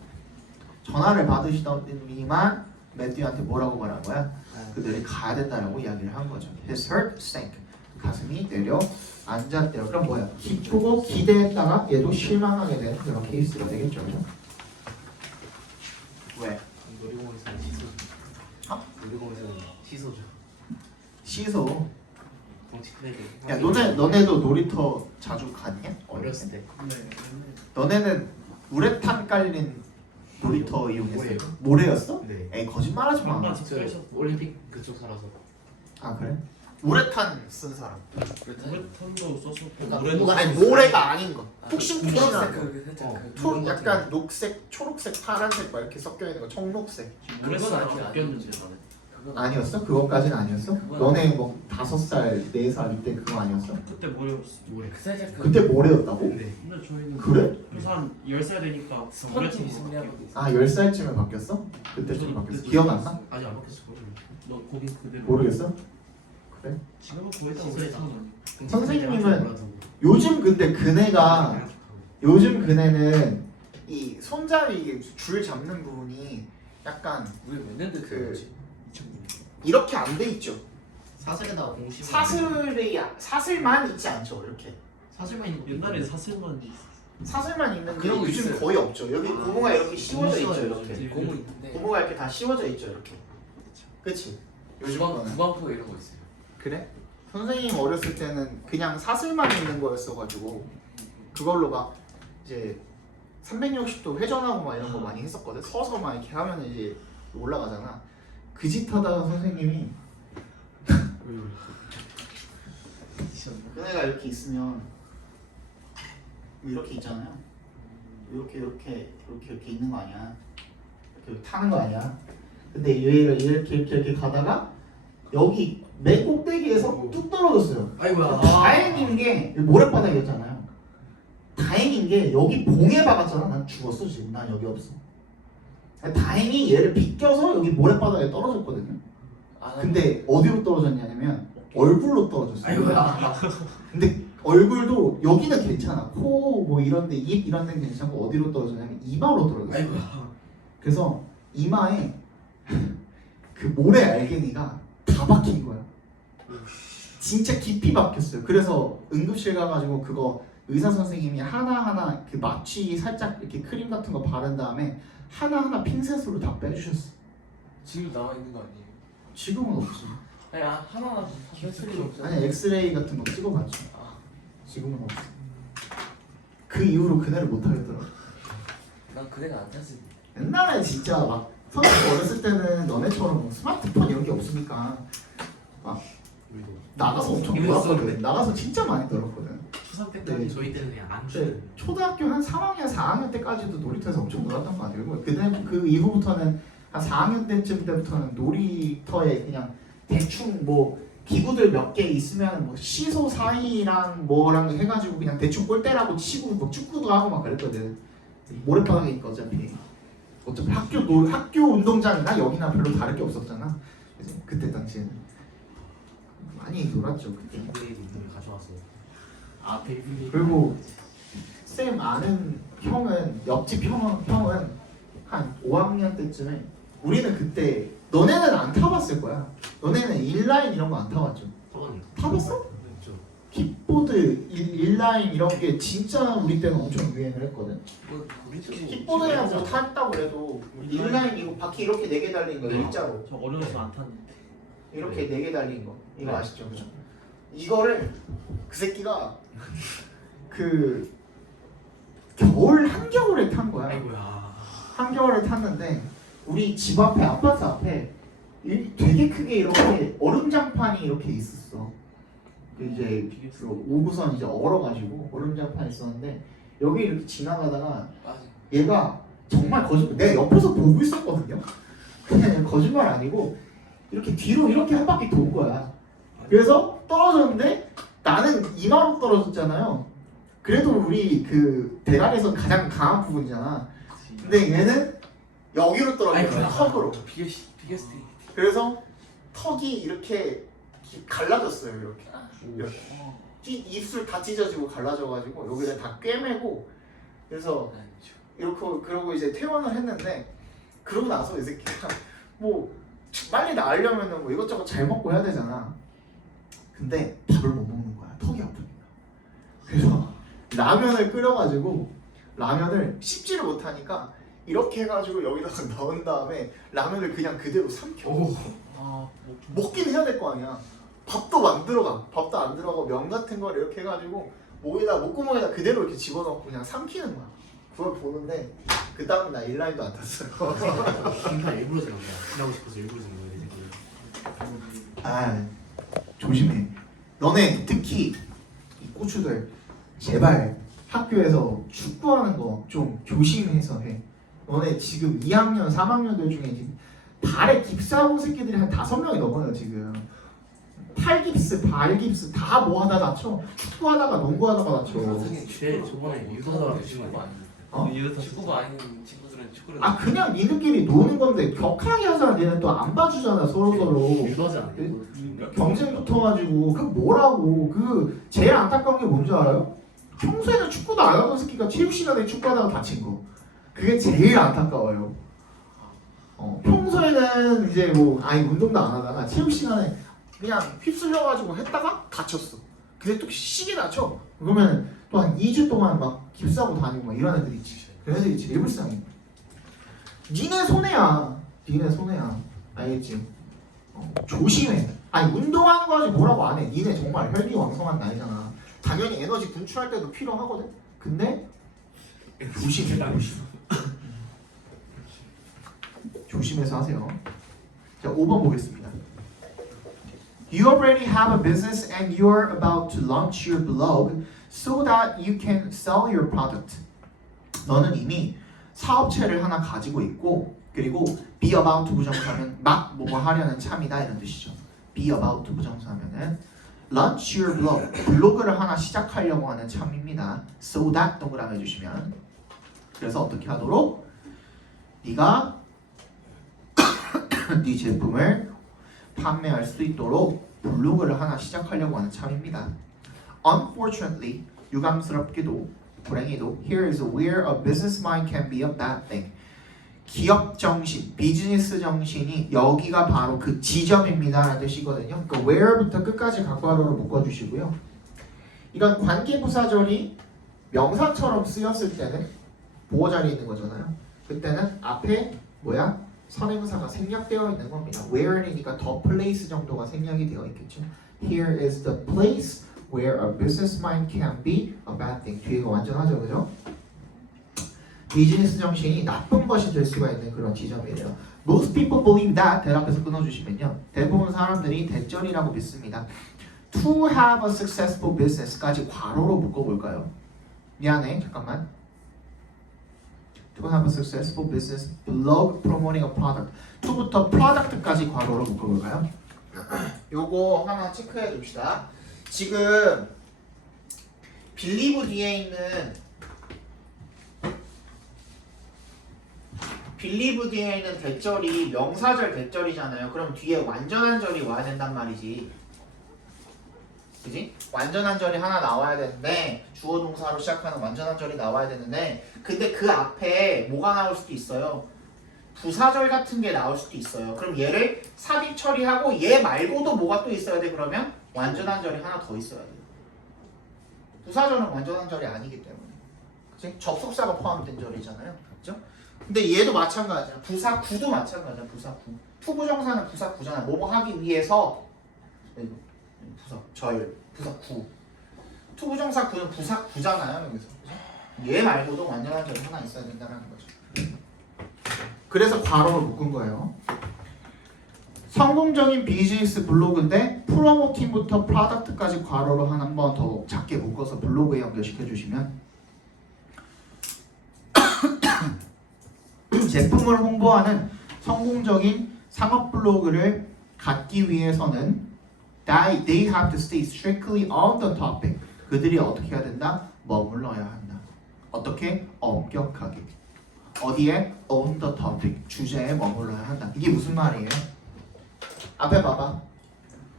전화를 받으시더니만 매튜한테 뭐라고 말한 거야? 그들이 가야 된다라고 이야기를 한 거죠. His heart sank. 가슴이 내려 앉았대요. 그럼 뭐야? 기쁘고 기대했다가 얘도 실망하게 되는 그런 케이스가 되겠죠. 그죠? 왜? 놀이공원에서는 시소죠. 놀이공원에서는 시소죠. 시소. 덩치 큰 애들. 야 너네도 놀이터 자주 갔냐? 어렸을 때. 네. 너네는 우레탄 깔린 놀이터 이용했어요? 모래요. 모래였어? 네. 에이 거짓말하지 마. 엄마 저 집에서 올림픽 그쪽 살아서. 아 그래? 우레탄 쓴 사람. 우레탄도 썼었고 그러니까 아니 모래가 아닌 거. 아, 푹신푹신한 거. 그 살짝 그 초 그런 것 약간 같은데. 녹색, 초록색, 파란색 막 이렇게 섞여 있는 거. 청록색. 우레탄 아직 바뀌었는지 아니었는데. 나는 그건 아니었어? 그것까지는 아니었어? 그건 너네 뭐 5살, 4살 이때 그거 아니었어? 그때 뭐였어? 모래. 그 살짝 그. 그때 모래였다고? 네. 근데 저희는 그래? 그래서 한 10살 되니까 스펀지 비스무리한 것도 있어. 아 10살쯤에 바뀌었어? 그때쯤에 바뀌었어? 기억 안 나? 아직 안 바뀌었어. 너 거기 그대로 모르겠어? 그래? 지금은 거의 다 시소에다가. 우레탄 선생님은 요즘 근데 그네가 요즘 그네는 이 손잡이 줄 잡는 부분이 약간 우리 몇 년대 그- 그거지? 이렇게 안 돼 있죠. 사슬에다가 공심. 사슬만 있지 않죠. 이렇게 사슬만 있는 거. 옛날에 사슬만 사슬만 있는 게 그런 거 요즘 있어요. 거의 없죠. 여기 고무가 이렇게 씌워져 있죠. 이렇게 네. 고무 있는데. 고무가 이렇게 다 씌워져 있죠. 이렇게 그치? 요즘 거는 구광포 이런 거 있어요. 그래? 선생님 어렸을 때는 그냥 사슬만 있는 거였어가지고 그걸로 막 이제 360도 회전하고 막 이런 거 많이 했었거든. 서서 막 이렇게 하면 이제 올라가잖아. 그 짓 하다가 선생님이 그네가 이렇게 있으면 이렇게 있잖아요. 이렇게 있는 거 아니야? 이렇게 타는 거 아니야? 근데 얘를 이렇게 가다가 여기 맨 꼭대기에서 뚝 떨어졌어요. 아이고야. 다행인 게 모래바닥이었잖아요. 다행인 게 여기 봉에 박았잖아. 난 죽었어 지금. 난 여기 없어. 다행히 얘를 비껴서 여기 모래바닥에 떨어졌거든요. 근데 어디로 떨어졌냐면 얼굴로 떨어졌어요. 아이고야. 근데 얼굴도 여기는 괜찮아. 코 뭐 이런데 입 이런 데는 괜찮고 어디로 떨어졌냐면 이마로 떨어졌어요. 아이고야. 그래서 이마에 그 모래 알갱이가 다 박힌 거야. 진짜 깊이 박혔어요. 그래서 응급실 가가지고 그거 의사 선생님이 하나하나 그 마취 살짝 이렇게 크림 같은 거 바른 다음에 하나하나 핀셋으로 다 빼주셨어. 지금 나와 있는 거 아니에요? 지금은 없지. 아니 하나만 혈술이 없잖아. 아니 엑스레이 같은 거 찍어봤지. 아, 지금은 없어. 그 이후로 그네를 못 하겠더라고. 난 그대가 안 탔습니다. 옛날에 진짜 막 선생님 어렸을 때는 너네처럼 뭐 스마트폰 이런 게 없으니까 막 나가서 엄청 이거 놀았거든. 나가서 진짜 많이 놀았거든. 고3 때까지 네. 저희 때는 그냥 안 네, 주는. 초등학교 한 3학년, 4학년 때까지도 놀이터에서 엄청 놀았던 것 같아요. 그 이후부터는 한 4학년 때부터는 놀이터에 그냥 대충 뭐 기구들 몇 개 있으면 뭐 시소 사이랑 뭐랑 해가지고 그냥 대충 골대라고 치고 뭐 축구도 하고 막 그랬거든. 모래바닥이니까 어차피 학교 운동장이나 여기나 별로 다를 게 없었잖아. 그래서 그때 당시에는 많이 놀았죠 그때. 베이블레이드 이름을 가져와서. 아 베이블레이드. 그리고 쌤 아는 형은 옆집 형은 한 5학년 때쯤에 우리는 그때 너네는 안 타봤을 거야. 너네는 인라인 이런 거 안 타봤죠? 저건 타봤어? 그렇죠. 킥보드 인라인 이런 게 진짜 우리 때는 엄청 유행을 했거든. 우리 집 킥보드야 뭐 탔다고 해도 인라인 이거 바퀴 이렇게 4개 달린 거 일자로 저 어려워서 안 탔는데. 이렇게 4개 달린 거 이거 네. 아시죠? 그죠? 이거를 그 새끼가 그 겨울 한겨울에 탄 거야. 아이고야. 한겨울에 탔는데 우리 집 앞에 아파트 앞에 되게 크게 이렇게 얼음장판이 이렇게 있었어. 그 이제 그 5구선 이제 얼어가지고 얼음장판이 있었는데 여기 이렇게 지나가다가 빠진. 얘가 정말 거짓말 내가 옆에서 보고 있었거든요. 그냥 거짓말 아니고 이렇게 뒤로 이렇게 한 바퀴 돈 거야. 그래서 떨어졌는데 나는 이마로 떨어졌잖아요. 그래도 우리 그 대가리에서 가장 강한 부분이잖아. 근데 얘는 여기로 떨어진 거야. 턱으로. 비게스트. 그래서 턱이 이렇게 갈라졌어요. 이렇게. 입술 다 찢어지고 갈라져가지고 여기를 다 꿰매고 그래서 이렇게 그러고 이제 퇴원을 했는데 그러고 나서 이 새끼가 뭐 빨리 나으려면은 뭐 이것저것 잘 먹고 해야 되잖아. 근데 밥을 못 먹는 거야. 턱이 아프니까. 그래서 라면을 끓여가지고 라면을 씹지를 못하니까 이렇게 해가지고 여기다가 넣은 다음에 라면을 그냥 그대로 삼켜. 먹긴 해야 될 거 아니야. 밥도 안 들어가. 밥도 안 들어가고 면 같은 걸 이렇게 해가지고 목구멍에다 그대로 이렇게 집어넣고 그냥 삼키는 거야. 그걸 보는데 그 다음에 나 인라인도 안 탔어요. 인간 일부러 저런 거야. 지나고 싶어서 일부러 저런 거야 이 새끼. 아 조심해. 너네 특히 이 고추들 제발 학교에서 축구하는 거 좀 조심해서 해. 너네 지금 2학년, 3학년들 중에 지금 발에 깁스하고 온 새끼들이 한 5명이 넘어요 지금. 팔 깁스, 발 깁스 다 뭐 하다 다쳐. 축구하다가 농구하다가 다쳐. 네, 저번에 유도하다가 축구부 아닌. 어? 축구부 아닌 친구들은 축구를. 아 그냥 니들끼리 노는 건데 격하게 하잖아. 얘는 또 안 봐주잖아 서로. 유도하지 않아요? 경쟁 붙어가지고 그 뭐라고 그 제일 안타까운 게 뭔지 알아요? 평소에는 축구도 안 하던 새끼가 체육 시간에 축구하다가 다친 거. 그게 제일 안타까워요. 평소에는 이제 뭐 아예 운동도 안 하다가 체육 시간에 그냥 휩쓸려가지고 했다가 다쳤어. 근데 또 시계 다쳐. 그러면 또 한 2주 동안 막 깁스하고 다니고 막 이런 애들 있지. 그런 애들이 제일 불쌍해. 니네 손해야. 니네 손해야. 알겠지? 조심해. 아니 운동하는 거 가지고 뭐라고 안 해. 니네 정말 혈기왕성한 나이잖아. 당연히 에너지 분출할 때도 필요하거든. 근데 조심해. 조심해서 하세요. 자, 5번 보겠습니다. You already have a business and you're about to launch your blog so that you can sell your product. 너는 이미 사업체를 하나 가지고 있고 그리고 be about to 부정사면 막 뭐뭐 하려는 참이다 이런 뜻이죠. be about to 부정사면은 launch your blog 블로그를 하나 시작하려고 하는 참입니다. so that 동그라미 해주시면 그래서 어떻게 하도록 네가 네 제품을 판매할 수 있도록 블로그를 하나 시작하려고 하는 참입니다. Unfortunately, 유감스럽게도 불행히도 here is where a business mind can be a bad thing. 기업 정신, 비즈니스 정신이 여기가 바로 그 지점입니다 라는 뜻이거든요. 그러니까 where부터 끝까지 각괄호로 묶어주시고요. 이런 관계부사절이 명사처럼 쓰였을 때는 보호 자리에 있는 거잖아요. 그때는 앞에 뭐야? 선행사가 생략되어 있는 겁니다. where니까 the place 정도가 생략이 되어 있겠죠. Here is the place where a business mind can be a bad thing. 뒤에가 완전하죠, 그죠? 비즈니스 정신이 나쁜 것이 될 수가 있는 그런 지점이래요. Most people believe that. 대답해서 끊어주시면요. 대부분 사람들이 대절이라고 믿습니다. to have a successful business까지 괄호로 묶어볼까요? 미안해, 잠깐만. To have a successful business, blog promoting a product. to부터 product까지 괄호로 묶어볼까요? 요거 하나 체크해 줍시다. 지금 believe 뒤에 있는 대절이 명사절 대절이잖아요. 그럼 뒤에 완전한 절이 와야 된단 말이지. 그지? 완전한 절이 하나 나와야 되는데 주어 동사로 시작하는 완전한 절이 나와야 되는데 근데 그 앞에 뭐가 나올 수도 있어요. 부사절 같은 게 나올 수도 있어요. 그럼 얘를 삽입 처리하고 얘 말고도 뭐가 또 있어야 돼? 그러면 완전한 절이 하나 더 있어야 돼. 부사절은 완전한 절이 아니기 때문에. 그치? 접속사가 포함된 절이잖아요. 그죠? 근데 얘도 마찬가지야. 부사구도 마찬가지야. 부사구. 투부정사는 부사구잖아. 뭐뭐 하기 위해서 부사구. 투부정사 구는 부사구잖아요. 여기서. 얘 말고도 완전한 절이 하나 있어야 된다는 거죠. 그래서 괄호로 묶은 거예요. 성공적인 비즈니스 블로그인데 프로모팅부터 프로덕트까지 괄호로 한 번 더 작게 묶어서 블로그에 연결시켜 주시면 제품을 홍보하는 성공적인 상업 블로그를 갖기 위해서는 they have to stay strictly on the topic. 그들이 어떻게 해야 된다? 머물러야 한다. 어떻게? 엄격하게. 어디에? on the topic. 주제에 머물러야 한다. 이게 무슨 말이에요? 앞에 봐봐.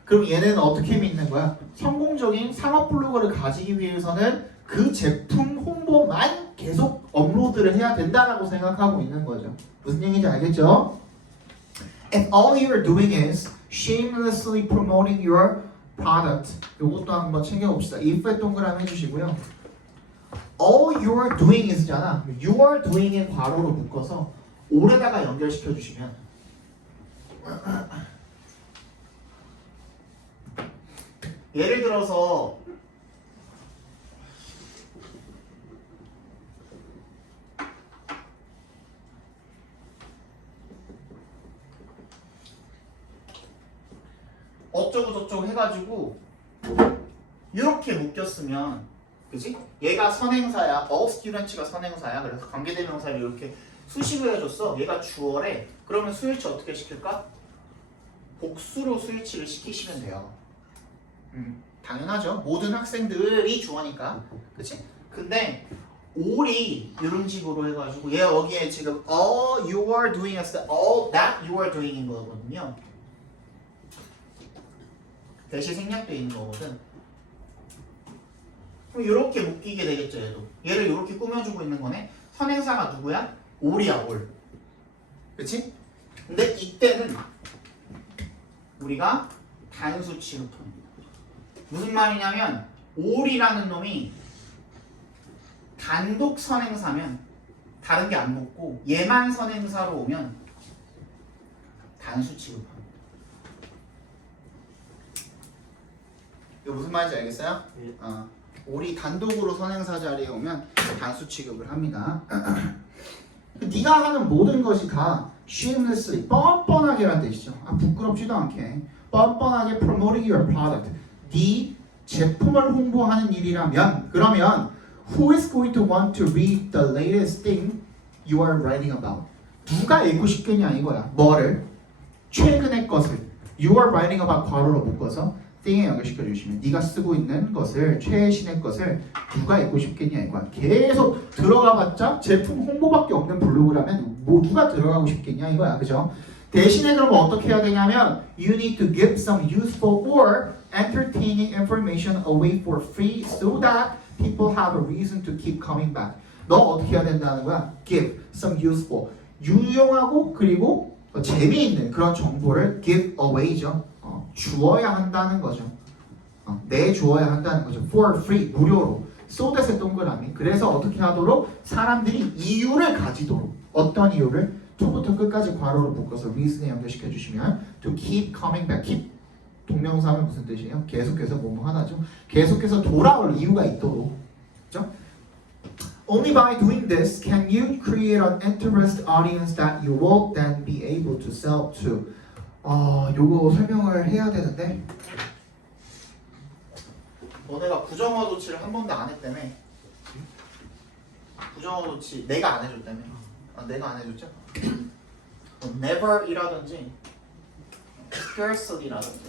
그럼 얘는 어떻게 믿는 거야? 성공적인 상업 블로그를 가지기 위해서는 그 제품 홍보만 계속 업로드를 해야 된다라고 생각하고 있는 거죠. 무슨 얘기인지 알겠죠? If all you're doing is shamelessly promoting your product. 요것도 한번 챙겨봅시다. if에 동그라미 해주시고요. All you're doing is잖아. You are doing의 괄호로 묶어서 올에다가 연결시켜 주시면 예를 들어서 어쩌고 저쩌고 해가지고 이렇게 묶였으면 그지? 얘가 선행사야. all students가 선행사야. 그래서 관계대명사를 이렇게 수식을 해줬어. 얘가 주어래. 그러면 스위치 어떻게 시킬까? 복수로 스위치를 시키시면 돼요. 당연하죠. 모든 학생들이 주어니까. 그치? 근데 all이 이런 식으로 해가지고 얘 여기에 지금 all you are doing 했을 때 all that you are doing인 거거든요. 대시 생략되어 있는 거거든. 그럼 이렇게 묶이게 되겠죠. 얘도. 얘를 이렇게 꾸며주고 있는 거네. 선행사가 누구야? all이야. all. 그치? 근데 이때는 우리가 단수 취급합니다. 무슨 말이냐면 all이라는 놈이 단독 선행사면 다른 게 안 붙고 얘만 선행사로 오면 단수 취급합니다. 이거 무슨 말인지 알겠어요? all이 단독으로 선행사 자리에 오면 단수 취급을 합니다. 네가 하는 모든 것이 다 shamelessly 뻔뻔하게란 뜻이죠. 부끄럽지도 않게 뻔뻔하게 promoting your product. 네 제품을 홍보하는 일이라면 그러면 who is going to want to read the latest thing you are writing about? 누가 읽고 싶겠냐 이거야. 뭐를? 최근의 것을. You are writing about 괄호로 묶어서 thing에 연결시켜 주시면 네가 쓰고 있는 것을 최신의 것을 누가 읽고 싶겠냐 이거야. 계속 들어가봤자 제품 홍보밖에 없는 블로그라면 뭐 누가 들어가고 싶겠냐 이거야. 그죠? 대신에 그럼 어떻게 해야 되냐면 you need to give some useful or entertaining information away for free so that people have a reason to keep coming back. 너 어떻게 해야 된다는 거야? Give some useful. 유용하고 그리고 재미있는 그런 정보를 give away죠. 주어야 한다는 거죠. 내주어야 한다는 거죠. For free, 무료로. so that의 동그라미. 그래서 어떻게 하도록 사람들이 이유를 가지도록. 어떤 이유를? to부터 끝까지 괄호로 묶어서 reason에 연결시켜 주시면 to keep coming back. keep 동명사는 무슨 뜻이에요? 계속해서 뭐뭐 하나죠. 계속해서 돌아올 이유가 있도록. 그렇죠? Only by doing this can you create an interested audience that you will then be able to sell to. 요거 설명을 해야 되는데 너네가 부정어 도치를 한 번도 안 했다며. 부정어 도치 내가 안 해줬다며. 내가 안 해줬죠? 뭐 never이라든지 scarcely라든지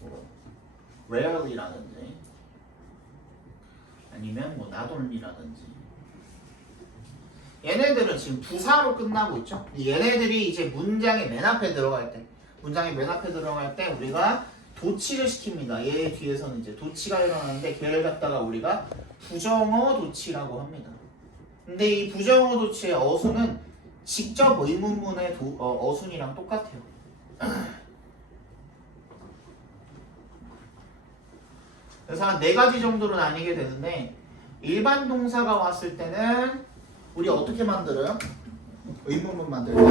뭐 rarely라든지 아니면 뭐 not only라든지 얘네들은 지금 부사로 끝나고 있죠? 얘네들이 이제 문장의 맨 앞에 들어갈 때 우리가 도치를 시킵니다. 얘 뒤에서는 이제 도치가 일어나는데 걔를 갖다가 우리가 부정어 도치라고 합니다. 근데 이 부정어 도치의 어순은 직접 의문문의 어순이랑 똑같아요. 그래서 한 4가지 정도로 나뉘게 되는데 일반 동사가 왔을 때는 우리 어떻게 만들어요? 의문문 만들고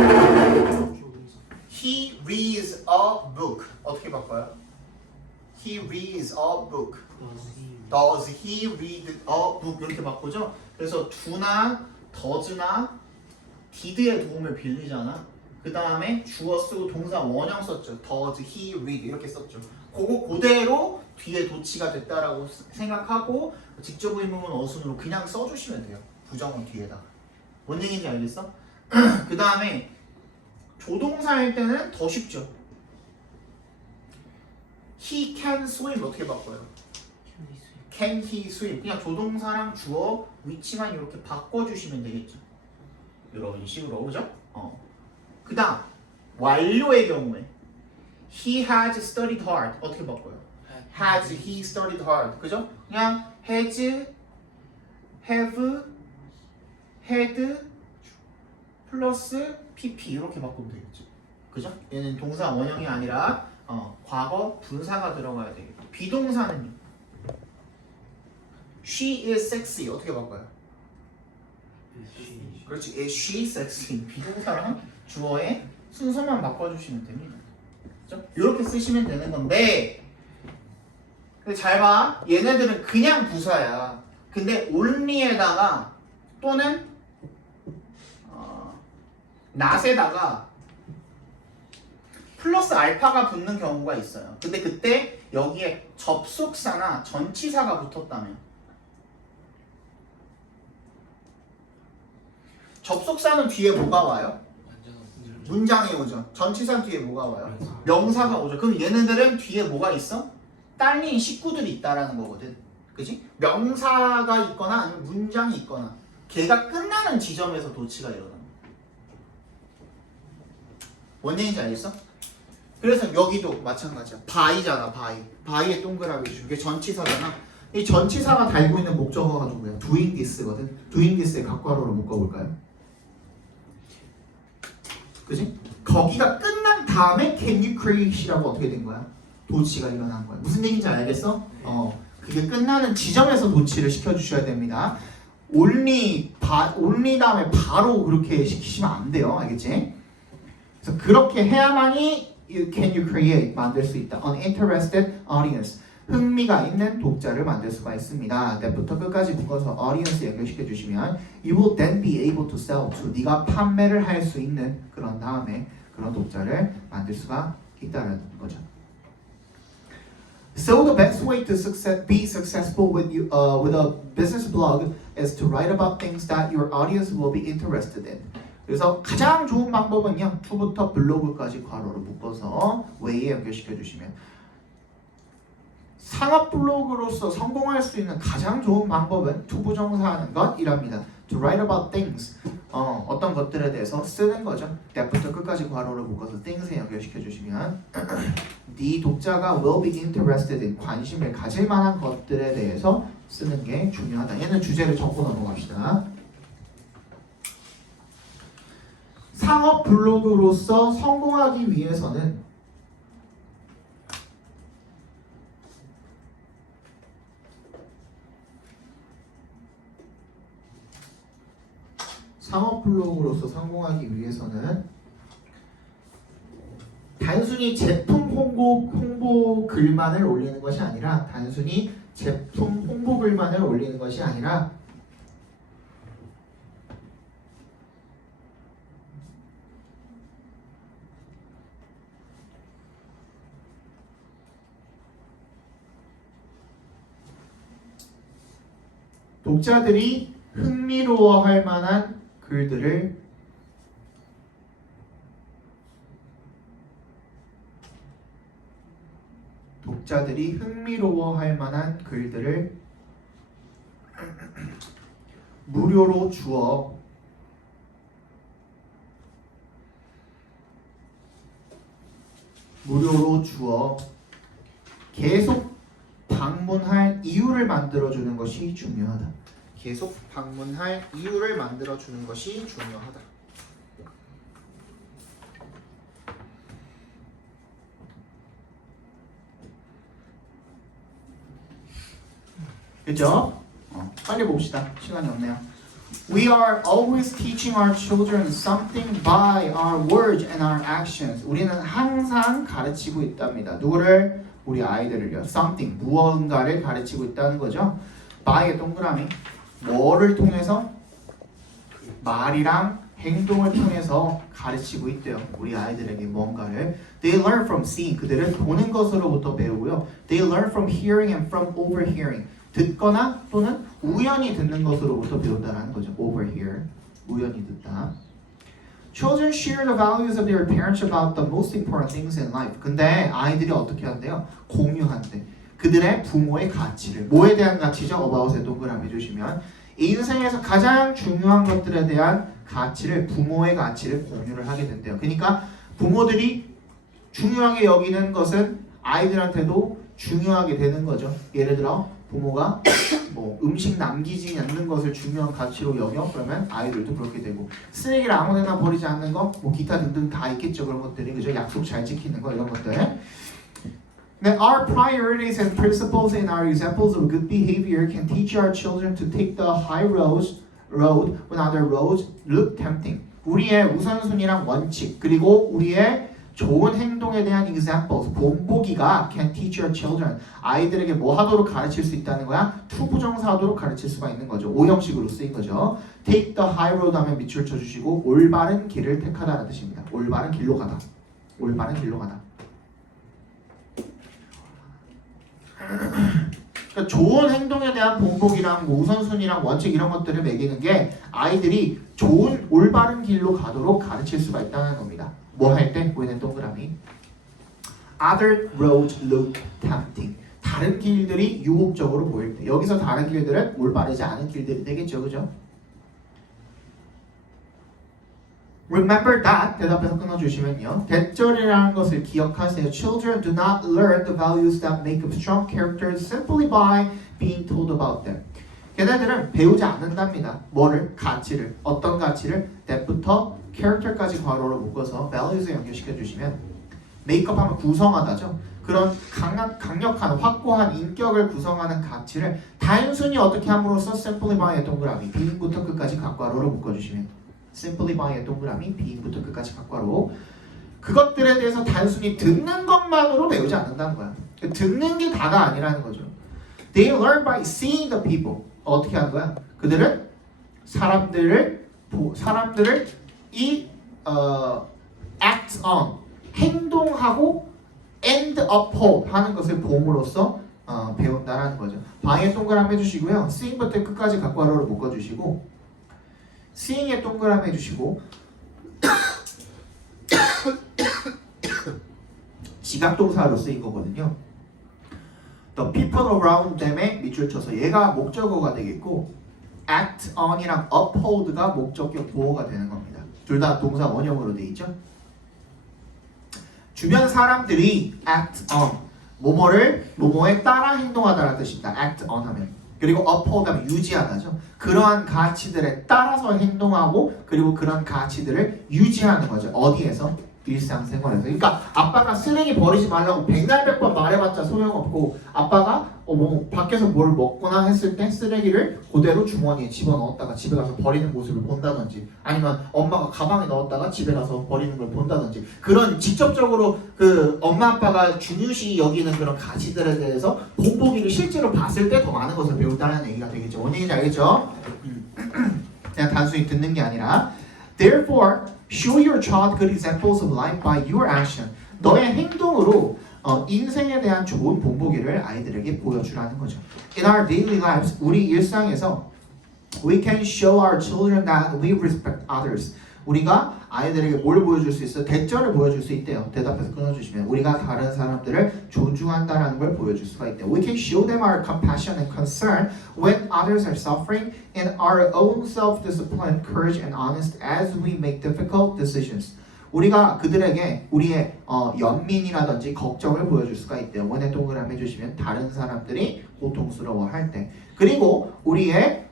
He reads a book. 어떻게 바꿔요? He reads a book. Does he read a book? 이렇게 바꾸죠? 그래서 do나 does나 did의 도움을 빌리잖아. 그 다음에 주어 쓰고 동사 원형 썼죠. Does he read 이렇게 썼죠. 그거 그대로 뒤에 도치가 됐다라고 생각하고 직접 의문문 어순으로 그냥 써주시면 돼요. 부정어 뒤에다가. 뭔 얘기인지 알겠어? 그 다음에 조동사일 때는 더 쉽죠. He can swim 어떻게 바꿔요? Can he swim? 그냥 조동사랑 주어 위치만 이렇게 바꿔주시면 되겠죠. 이런 식으로 그죠? 그 다음 완료의 경우에 He has studied hard 어떻게 바꿔요? Has he studied hard 그죠? 그냥 has, have, had 플러스 pp 이렇게 바꾸면 되겠죠. 그죠? 얘는 동사 원형이 아니라 과거 분사가 들어가야 되겠고 비동사는요. She is sexy 어떻게 바꿔요? 그렇지. Is she sexy 비동사랑 주어의 순서만 바꿔주시면 됩니다. 그죠? 이렇게 쓰시면 되는 건데 근데 잘 봐. 얘네들은 그냥 부사야. 근데 only에다가 또는 not에다가 플러스 알파가 붙는 경우가 있어요. 근데 그때 여기에 접속사나 전치사가 붙었다면 접속사는 뒤에 뭐가 와요? 문장에 오죠. 전치사는 뒤에 뭐가 와요? 명사가 오죠. 그럼 얘네들은 뒤에 뭐가 있어? 딸린 식구들이 있다라는 거거든. 그지? 명사가 있거나 아니면 문장이 있거나 걔가 끝나는 지점에서 도치가 일어나. 뭔 얘기인지 알겠어? 그래서 여기도 마찬가지야. by잖아, by. by에 동그라미 주고 이게 전치사잖아. 이 전치사가 달고 있는 목적어가 누구야? doing this거든. doing this의 각괄호로 묶어볼까요? 그지? 거기가 끝난 다음에 can you create이라고 어떻게 된 거야? 도치가 일어난 거야. 무슨 얘기인지 알겠어? 그게 끝나는 지점에서 도치를 시켜주셔야 됩니다. only 다음에 바로 그렇게 시키시면 안 돼요. 알겠지? 그래서 그렇게 해야만이 can you create 만들 수 있다. An interested audience. 흥미가 있는 독자를 만들 수가 있습니다. that부터 끝까지 묶어서 audience 연결시켜 주시면 you will then be able to sell to. 네가 판매를 할 수 있는 그런 다음에 그런 독자를 만들 수가 있다는 거죠. So the best way to be successful with a business blog is to write about things that your audience will be interested in. 그래서 가장 좋은 방법은요. to부터 블로그까지 괄호로 묶어서 way에 연결시켜 주시면 상업 블로그로서 성공할 수 있는 가장 좋은 방법은 투부정사하는 것이랍니다. To write about things. 어떤 것들에 대해서 쓰는 거죠. that부터 끝까지 괄호를 묶어서 things에 연결시켜 주시면 네 독자가 will be interested in 관심을 가질 만한 것들에 대해서 쓰는 게 중요하다. 얘는 주제를 적고 넘어갑시다. 상업 블로그로서 성공하기 위해서는 상업 블로그로서 성공하기 위해서는 단순히 제품 홍보 글만을 올리는 것이 아니라 단순히 제품 홍보 글만을 올리는 것이 아니라 독자들이 흥미로워할 만한 글들을 무료로 주어 계속 방문할 이유를 만들어주는 것이 중요하다. 계속 방문할 이유를 만들어주는 것이 중요하다. 그죠? 빨리 봅시다. 시간이 없네요. We are always teaching our children something by our words and our actions. 우리는 항상 가르치고 있답니다. 누구를? 우리 아이들을요. Something, 무언가를 가르치고 있다는 거죠. by의 동그라미. 뭐를 통해서? 말이랑 행동을 통해서 가르치고 있대요. 우리 아이들에게 뭔가를. They learn from seeing. 그들은 보는 것으로부터 배우고요. They learn from hearing and from overhearing. 듣거나 또는 우연히 듣는 것으로부터 배운다는 거죠. Overhear, 우연히 듣다. Children share the values of their parents about the most important things in life. 근데 아이들이 어떻게 한대요? 공유한대. 그들의 부모의 가치를. 뭐에 대한 가치죠? about에 동그라미 주시면 인생에서 가장 중요한 것들에 대한 가치를, 부모의 가치를 공유를 하게 된대요. 그러니까 부모들이 중요하게 여기는 것은 아이들한테도 중요하게 되는 거죠. 예를 들어 부모가 뭐 음식 남기지 않는 것을 중요한 가치로 여겨 그러면 아이들도 그렇게 되고 쓰레기를 아무데나 버리지 않는 거 뭐 기타 등등 다 있겠죠. 그런 것들이 그죠. 약속 잘 지키는 거 이런 것들. That our priorities and principles and our examples of good behavior can teach our children to take the high road when other roads look tempting. 우리의 우선순위랑 원칙 그리고 우리의 좋은 행동에 대한 examples, 본보기가 can teach your children. 아이들에게 뭐 하도록 가르칠 수 있다는 거야? 투부정사 하도록 가르칠 수가 있는 거죠. 오형식으로 쓰인 거죠. Take the high road 하면 밑줄 쳐주시고 올바른 길을 택하다라는 뜻입니다. 올바른 길로 가다. 올바른 길로 가다. 그러니까 좋은 행동에 대한 본보기랑 뭐 우선순위랑 원칙 이런 것들을 매기는 게 아이들이 좋은 올바른 길로 가도록 가르칠 수가 있다는 겁니다. 뭐 할 때? 보이는 동그라미. Other roads look tempting. 다른 길들이 유혹적으로 보일 때. 여기서 다른 길들은 올바르지 않은 길들이 되겠죠. 그죠? Remember that. 대답해서 끊어주시면요. 대절이라는 것을 기억하세요. Children do not learn the values that make up strong characters simply by being told about them. 걔네들은 배우지 않는답니다. 뭐를? 가치를. 어떤 가치를? that부터 character까지 괄호로 묶어서 values에 연결시켜 주시면 메이크업 하면 구성하다죠. 그런 강력한 확고한 인격을 구성하는 가치를 단순히 어떻게 함으로써 simply by의 동그라미 being부터 끝까지 각괄호로 묶어주시면 simply by의 동그라미 being부터 끝까지 각괄호 그것들에 대해서 단순히 듣는 것만으로 배우지 않는다는 거야. 듣는 게 다가 아니라는 거죠. They learn by seeing the people. 어떻게 하는 거야? 그들은 사람들을 act on 행동하고 and uphold 하는 것을 봄으로써 배운다라는 거죠. 방에 동그라미 해주시고요. seeing부터 끝까지 각괄호로 묶어주시고 seeing에 동그라미 해주시고 지각동사로 쓰인 거거든요. The people around them에 밑줄 쳐서 얘가 목적어가 되겠고 act on이랑 uphold가 목적격 보호가 되는 겁니다. 둘 다 동사 원형으로 돼 있죠. 주변 사람들이 act on 뭐뭐에 따라 행동하다라는 뜻입니다. act on 하면 그리고 uphold 하면 유지하다죠. 그러한 가치들에 따라서 행동하고 그리고 그런 가치들을 유지하는 거죠. 어디에서? 일상생활에서. 그러니까 아빠가 쓰레기 버리지 말라고 백날 백번 말해봤자 소용없고 아빠가 뭐 밖에서 뭘 먹거나 했을 때 쓰레기를 그대로 주머니에 집어넣었다가 집에 가서 버리는 모습을 본다든지 아니면 엄마가 가방에 넣었다가 집에 가서 버리는 걸 본다든지 그런 직접적으로 그 엄마 아빠가 중요시 여기는 그런 가치들에 대해서 본보기를 실제로 봤을 때 더 많은 것을 배운다는 얘기가 되겠죠. 뭔 얘기인지 알겠죠? 그냥 단순히 듣는 게 아니라 Therefore, show your child good examples of life by your action. 너의 행동으로 인생에 대한 좋은 본보기를 아이들에게 보여주라는 거죠. In our daily lives, 우리 일상에서 We can show our children that we respect others. 우리가 아이들에게 뭘 보여줄 수 있어? 대절을 보여줄 수 있대요. 대답해서 끊어주시면 우리가 다른 사람들을 존중한다라는 걸 보여줄 수가 있대요. We can show them our compassion and concern when others are suffering and our own self-discipline, courage and honest as we make difficult decisions. 우리가 그들에게 우리의 연민이라든지 걱정을 보여줄 수가 있대요. 원의 동그라미 해주시면 다른 사람들이 고통스러워할 때. 그리고 우리의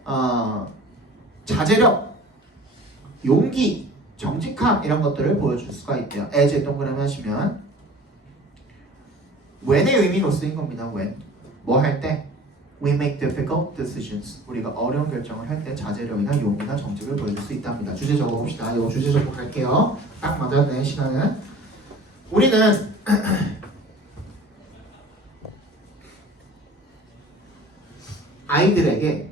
자제력, 용기, 정직함 이런 것들을 보여줄 수가 있대요. as에 동그라미 하시면 when의 의미로 쓰인 겁니다. when 뭐 할 때? We make difficult decisions. 우리가 어려운 결정을 할 때 자제력이나 용기나 정직을 보여줄 수 있답니다. 주제 적어봅시다. 이거 주제 적어갈게요. 딱 맞았네 시간은. 우리는 아이들에게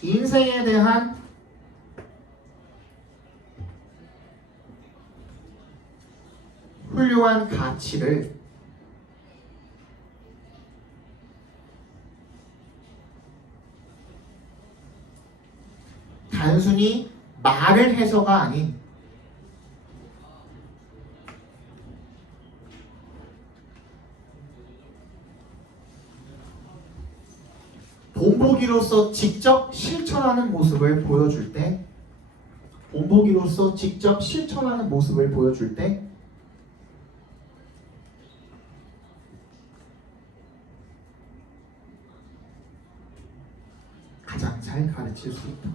인생에 대한 훌륭한 가치를 단순히 말을 해서가 아닌 본보기로서 직접 실천하는 모습을 보여줄 때 본보기로서 직접 실천하는 모습을 보여줄 때 가장 잘 가르칠 수 있다.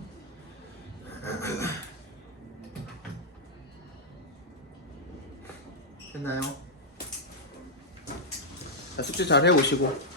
됐나요? 자, 숙제 잘 해오시고